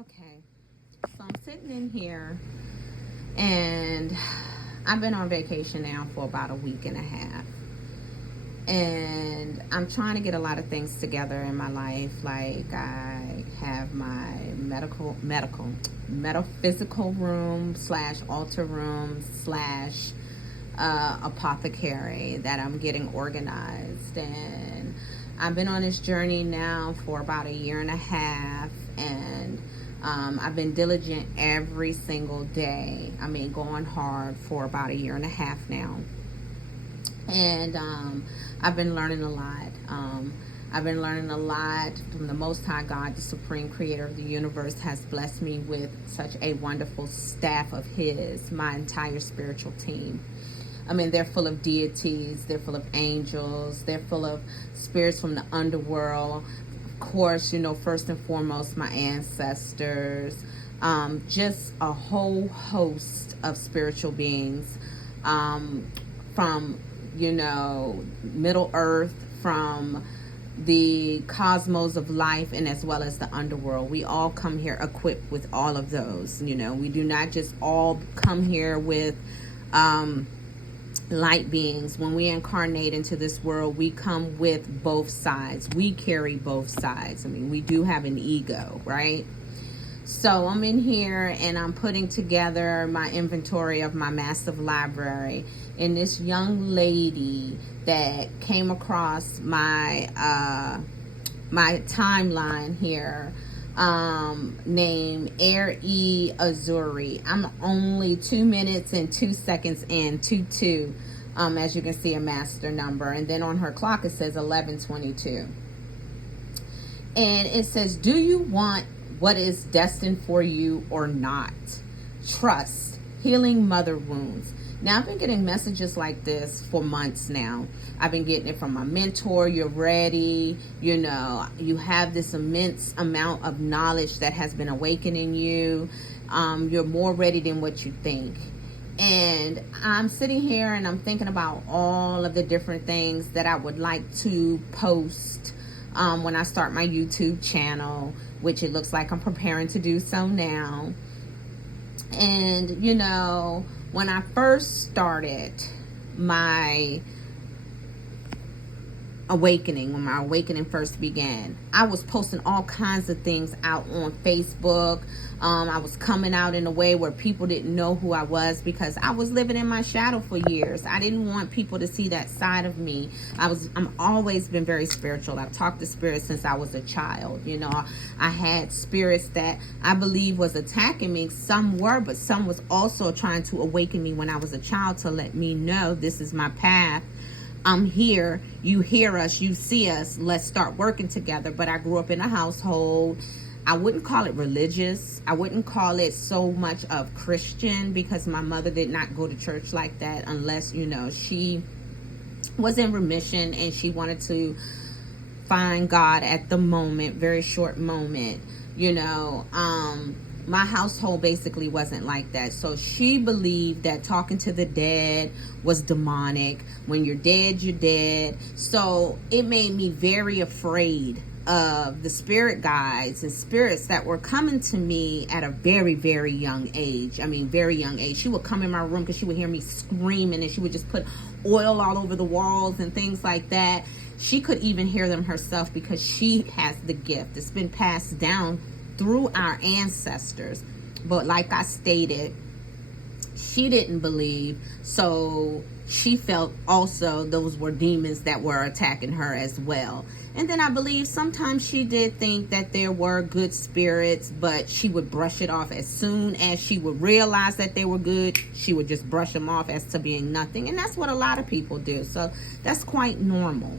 Okay, so I'm sitting in here and I've been on vacation now for about a week and a half. And I'm trying to get a lot of things together in my life. Like, I have my metaphysical room slash altar room slash apothecary that I'm getting organized. And I've been on this journey now for about a year and a half. And I've been diligent every single day. I mean, going hard for about a year and a half now. And I've been learning a lot. I've been learning a lot from the Most High God, the Supreme Creator of the universe, has blessed me with such a wonderful staff of His, my entire spiritual team. I mean, they're full of deities, they're full of angels, they're full of spirits from the underworld. Of course, you know, first and foremost, my ancestors, just a whole host of spiritual beings, from, you know, Middle Earth, from the cosmos of life, and as well as the underworld. We all come here equipped with all of those. You know, we do not just all come here with light beings. When we incarnate into this world, we come with both sides. We carry both sides. I mean, we do have an ego, right? So I'm in here and I'm putting together my inventory of my massive library. And this young lady that came across my my timeline here, named Air E Azuri. I'm only 2 minutes and 2 seconds in, 22. As you can see, a master number. And then on her clock it says 11:22. And it says, do you want what is destined for you or not? Trust, healing mother wounds. Now, I've been getting messages like this for months now. I've been getting it from my mentor. You're ready. You know, you have this immense amount of knowledge that has been awakening you. You're more ready than what you think. And I'm sitting here and I'm thinking about all of the different things that I would like to post when I start my YouTube channel, which it looks like I'm preparing to do so now. And, you know, when I first started my awakening, when my awakening first began, I was posting all kinds of things out on Facebook. I was coming out in a way where people didn't know who I was, because I was living in my shadow for years. I didn't want people to see that side of me. I'm always been very spiritual. I've talked to spirits since I was a child. You know, I had spirits that I believe was attacking me. Some were, but some was also trying to awaken me when I was a child, to let me know this is my path. I'm here, you hear us, you see us, let's start working together. But I grew up in a household, I wouldn't call it religious, I wouldn't call it so much of Christian, because my mother did not go to church like that, unless, you know, she was in remission and she wanted to find God at the moment, very short moment, you know. My household basically wasn't like that. So she believed that talking to the dead was demonic. When you're dead, you're dead. So it made me very afraid of the spirit guides and spirits that were coming to me at a very, very young age. I mean, very young age. She would come in my room because she would hear me screaming, and she would just put oil all over the walls and things like that. She could even hear them herself, because she has the gift. It's been passed down through our ancestors. But like I stated, she didn't believe, so she felt also those were demons that were attacking her as well. And then I believe sometimes she did think that there were good spirits, but she would brush it off. As soon as she would realize that they were good, she would just brush them off as to being nothing. And that's what a lot of people do, so that's quite normal.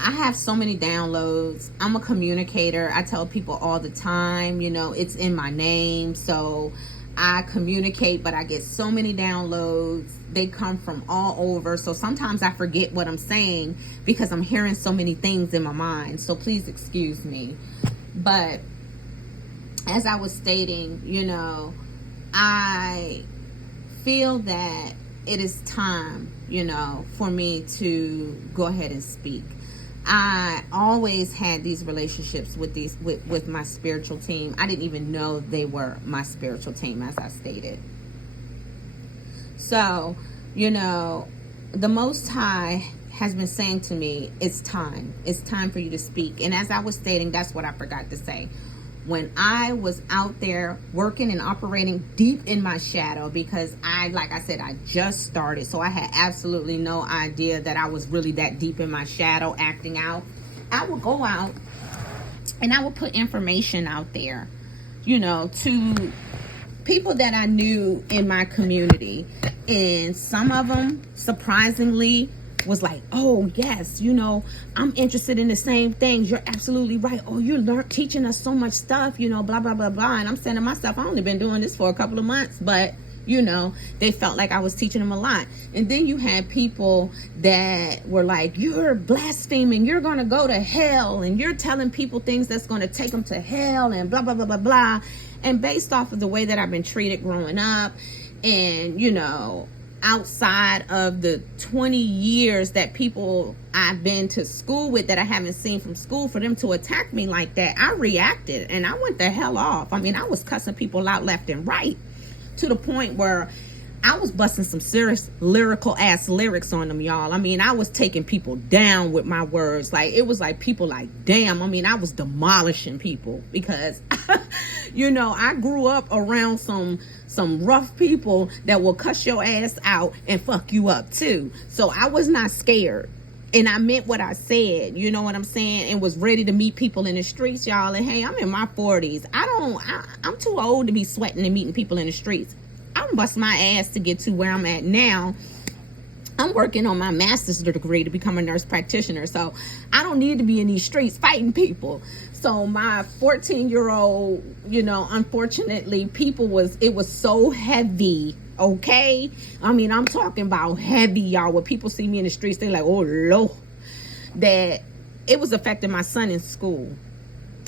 I have so many downloads. I'm a communicator. I tell people all the time, you know, it's in my name. So I communicate, but I get so many downloads. They come from all over. So sometimes I forget what I'm saying because I'm hearing so many things in my mind. So please excuse me. But as I was stating, you know, I feel that it is time, you know, for me to go ahead and speak. I always had these relationships with my spiritual team. I didn't even know they were my spiritual team, as I stated. So, the Most High has been saying to me, it's time for you to speak. And as I was stating, that's what I forgot to say. When I was out there working and operating deep in my shadow, because like I said, I just started, so I had absolutely no idea that I was really that deep in my shadow acting out. I would go out and I would put information out there, to people that I knew in my community. And some of them, surprisingly, was like, oh yes, I'm interested in the same things. You're absolutely right. Oh, you're teaching us so much stuff, blah blah blah blah. And I'm saying to myself, I've only been doing this for a couple of months, but they felt like I was teaching them a lot. And then you had people that were like, you're blaspheming, you're gonna go to hell, and you're telling people things that's gonna take them to hell, and blah blah blah blah blah. And based off of the way that I've been treated growing up, and outside of the 20 years that people I've been to school with that I haven't seen from school, for them to attack me like that, I reacted and I went the hell off. I mean, I was cussing people out left and right, to the point where I was busting some serious lyrical ass lyrics on them, y'all. I mean, I was taking people down with my words. Like, it was like people like, damn. I mean, I was demolishing people because, I grew up around some rough people that will cuss your ass out and fuck you up too. So I was not scared. And I meant what I said, you know what I'm saying? And was ready to meet people in the streets, y'all. And hey, I'm in my 40s. I'm too old to be sweating and meeting people in the streets. I'm busting my ass to get to where I'm at now. I'm working on my master's degree to become a nurse practitioner. So I don't need to be in these streets fighting people. So my 14-year-old, unfortunately, it was so heavy. Okay. I mean, I'm talking about heavy, y'all. When people see me in the streets, they're like, oh, Lord. That it was affecting my son in school.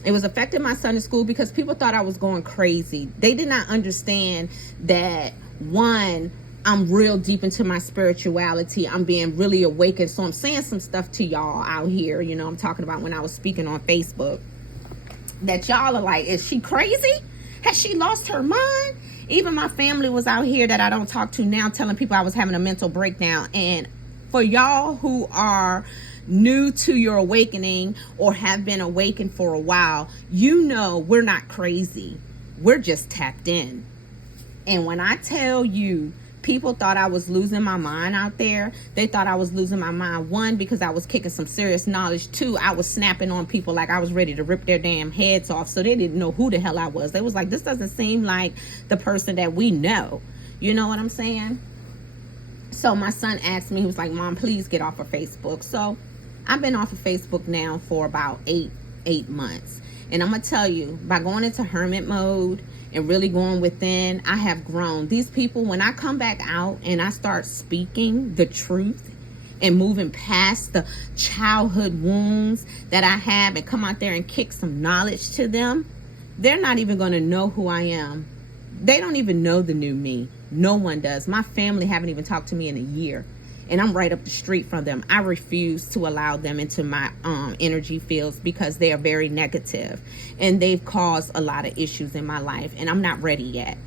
It was affecting my son in school because people thought I was going crazy. They did not understand that, one, I'm real deep into my spirituality. I'm being really awakened. So I'm saying some stuff to y'all out here. I'm talking about when I was speaking on Facebook. That y'all are like, is she crazy? Has she lost her mind? Even my family was out here that I don't talk to now telling people I was having a mental breakdown. And for y'all who are new to your awakening or have been awakened for a while, we're not crazy. We're just tapped in. And when I tell you, people thought I was losing my mind out there. They thought I was losing my mind. One, because I was kicking some serious knowledge. Two, I was snapping on people like I was ready to rip their damn heads off. So they didn't know who the hell I was. They was like, this doesn't seem like the person that we know. You know what I'm saying? So my son asked me, he was like, Mom, please get off of Facebook. So I've been off of Facebook now for about eight months. And I'm going to tell you, by going into hermit mode and really going within, I have grown. These people, when I come back out and I start speaking the truth and moving past the childhood wounds that I have and come out there and kick some knowledge to them, they're not even going to know who I am. They don't even know the new me. No one does. My family haven't even talked to me in a year. And I'm right up the street from them. I refuse to allow them into my energy fields because they are very negative. And they've caused a lot of issues in my life. And I'm not ready yet.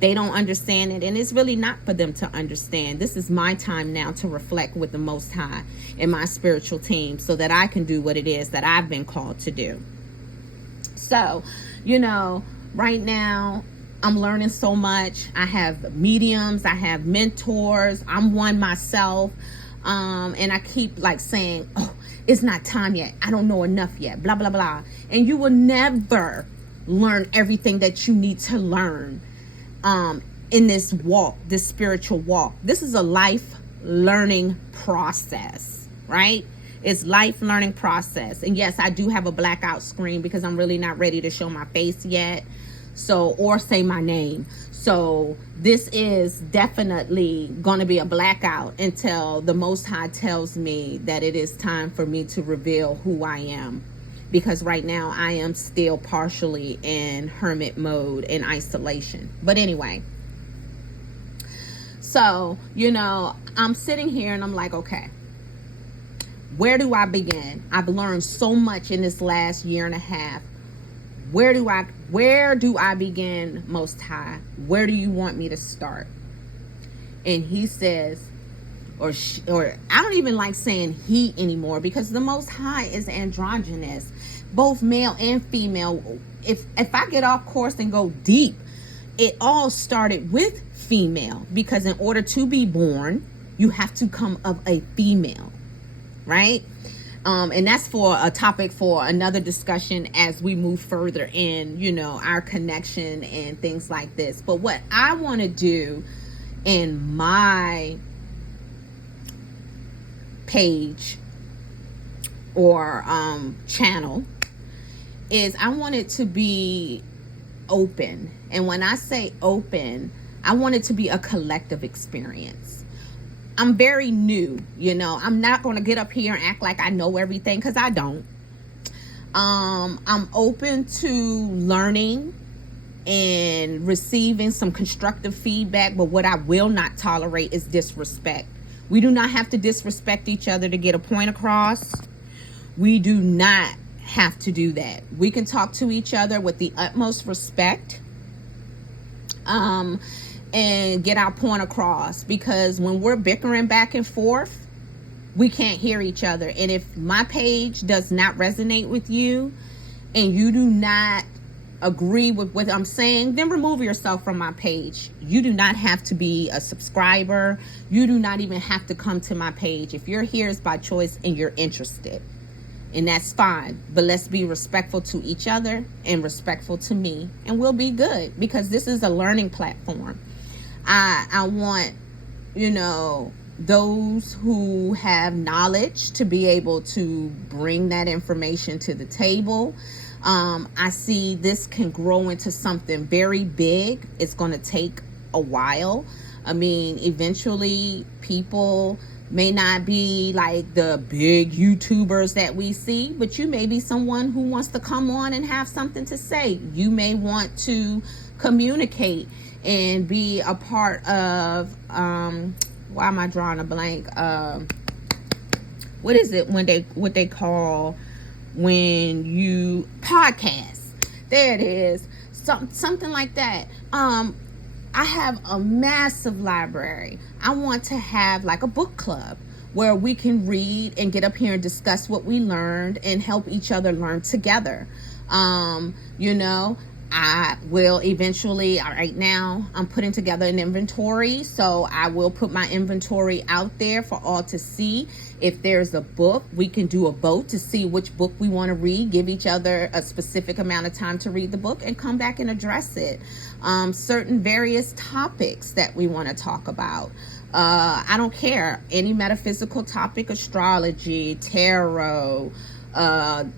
They don't understand it. And it's really not for them to understand. This is my time now to reflect with the Most High and my spiritual team so that I can do what it is that I've been called to do. So, right now, I'm learning so much. I have mediums, I have mentors, I'm one myself. And I keep like saying, oh, it's not time yet. I don't know enough yet, blah, blah, blah. And you will never learn everything that you need to learn in this walk, this spiritual walk. This is a life learning process, right? It's life learning process. And yes, I do have a blackout screen because I'm really not ready to show my face yet. So, or say my name. So this is definitely going to be a blackout until the Most High tells me that it is time for me to reveal who I am. Because right now I am still partially in hermit mode in isolation. But anyway, so, I'm sitting here and I'm like, okay, where do I begin? I've learned so much in this last year and a half. Where do I begin, Most High? Where do you want me to start? And he says, or I don't even like saying he anymore, because the Most High is androgynous, both male and female. If I get off course and go deep, it all started with female, because in order to be born, you have to come of a female, right? And that's for a topic for another discussion as we move further in, our connection and things like this. But what I want to do in my page or channel is I want it to be open. And when I say open, I want it to be a collective experience. I'm very new, I'm not going to get up here and act like I know everything, because I don't. I'm open to learning and receiving some constructive feedback, but what I will not tolerate is disrespect. We do not have to disrespect each other to get a point across. We do not have to do that. We can talk to each other with the utmost respect, and get our point across, because when we're bickering back and forth, we can't hear each other. And if my page does not resonate with you and you do not agree with what I'm saying, then remove yourself from my page. You do not have to be a subscriber. You do not even have to come to my page. If you're here, it's by choice and you're interested, and that's fine. But let's be respectful to each other and respectful to me, and we'll be good, because this is a learning platform. I want, those who have knowledge to be able to bring that information to the table. I see this can grow into something very big. It's going to take a while. I mean, eventually people may not be like the big YouTubers that we see, but you may be someone who wants to come on and have something to say. You may want to communicate and be a part of, why am I drawing a blank? What is it what they call when you podcast? There it is. Something like that. I have a massive library. I want to have like a book club where we can read and get up here and discuss what we learned and help each other learn together. I will eventually, right now, I'm putting together an inventory. So I will put my inventory out there for all to see. If there's a book, we can do a vote to see which book we want to read, give each other a specific amount of time to read the book, and come back and address it. Certain various topics that we want to talk about. I don't care. Any metaphysical topic, astrology, tarot,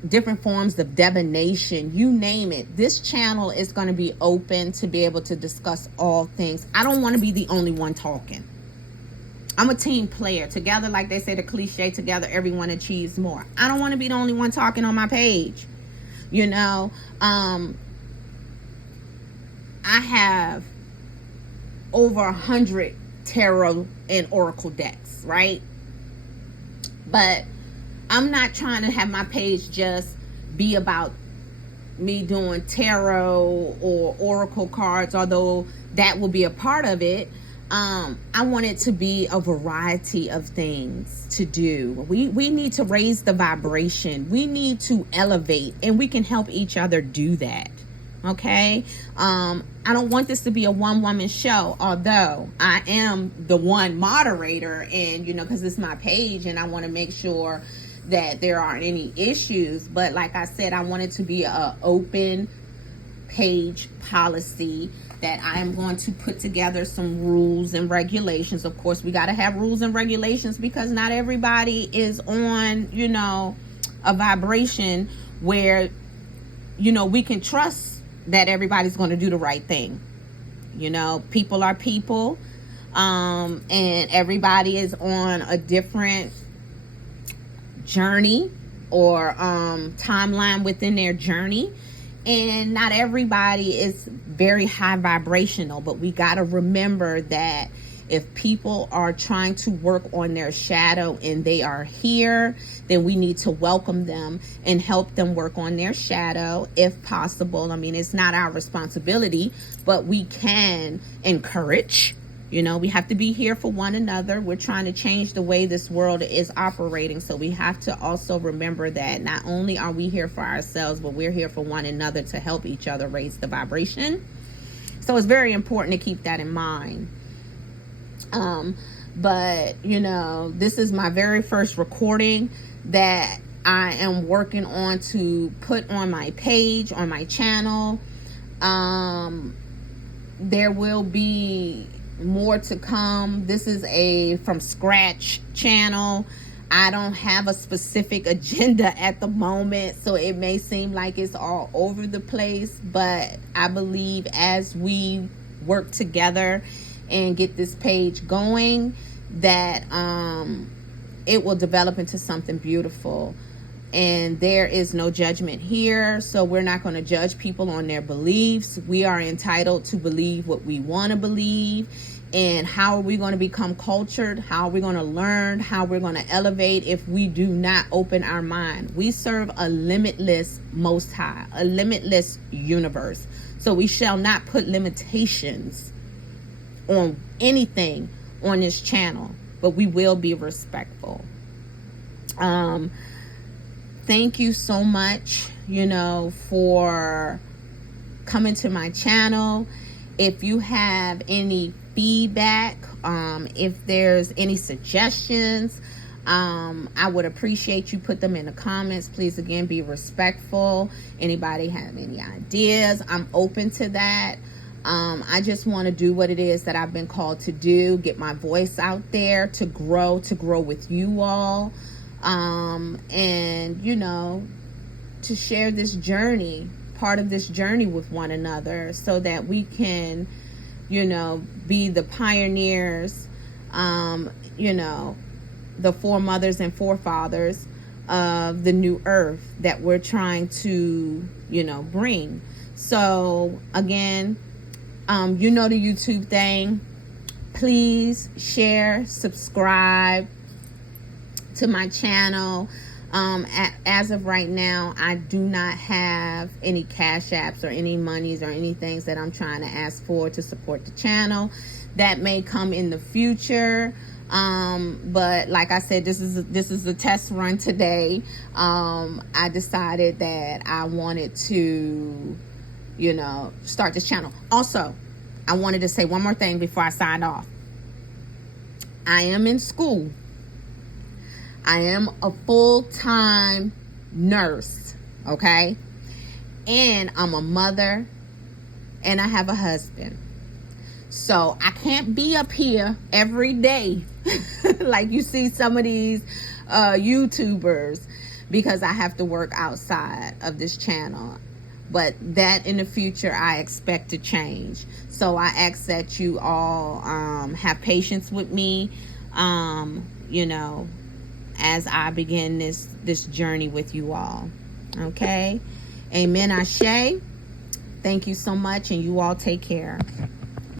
different forms of divination, you name it. This channel is going to be open to be able to discuss all things. I don't want to be the only one talking. I'm a team player. Together, like they say, the cliche, together everyone achieves more. I don't want to be the only one talking on my page. I have over 100 tarot and oracle decks, right? But I'm not trying to have my page just be about me doing tarot or oracle cards, although that will be a part of it. I want it to be a variety of things to do. We need to raise the vibration. We need to elevate, and we can help each other do that. Okay. I don't want this to be a one-woman show, although I am the one moderator, and because it's my page and I want to make sure that there aren't any issues. But like I said, I want it to be a open page policy that I am going to put together some rules and regulations. Of course, we got to have rules and regulations, because not everybody is on, a vibration where, we can trust that everybody's going to do the right thing. People are people, and everybody is on a different journey or timeline within their journey, and not everybody is very high vibrational. But we got to remember that If people are trying to work on their shadow and they are here, then we need to welcome them and help them work on their shadow if possible. I mean, it's not our responsibility, but we can encourage. You know, we have to be here for one another. We're trying to change the way this world is operating. So we have to also remember that not only are we here for ourselves, but we're here for one another to help each other raise the vibration. So it's very important to keep that in mind. But, you know, this is my very first recording that I am working on to put on my page, on my channel. There will be more to come. This is a from scratch channel. I don't have a specific agenda at the moment, so it may seem like it's all over the place, but I believe as we work together and get this page going, that it will develop into something beautiful. And there is no judgment here, so we're not going to judge people on their beliefs. We are entitled to believe what we want to believe. And how are we going to become cultured? How are we going to learn? How we're going to elevate if we do not open our mind? We serve a limitless Most High, a limitless universe. So we shall not put limitations on anything on this channel, but we will be respectful. Thank you so much, you know, for coming to my channel. If you have any feedback, if there's any suggestions, I would appreciate you put them in the comments. Please, again, be respectful. Anybody have any ideas? I'm open to that. I just want to do what it is that I've been called to do, get my voice out there, to grow with you all, and, you know, to share this journey, part of this journey with one another, so that we can, you know, be the pioneers, you know, the foremothers and forefathers of the new earth that we're trying to, you know, bring. So again, you know the YouTube thing. Please share, subscribe to my channel. As of right now, I do not have any cash apps or any monies or any things that I'm trying to ask for to support the channel. That may come in the future. But like I said, this is a test run today. I decided that I wanted to, you know, start this channel. Also, I wanted to say one more thing before I sign off. I am in school. I am a full-time nurse, okay? And I'm a mother, and I have a husband. So I can't be up here every day like you see some of these YouTubers, because I have to work outside of this channel. But that in the future, I expect to change. So I ask that you all have patience with me, you know, as I begin this journey with you all. Okay? Amen. Ashe. Thank you so much, and you all take care.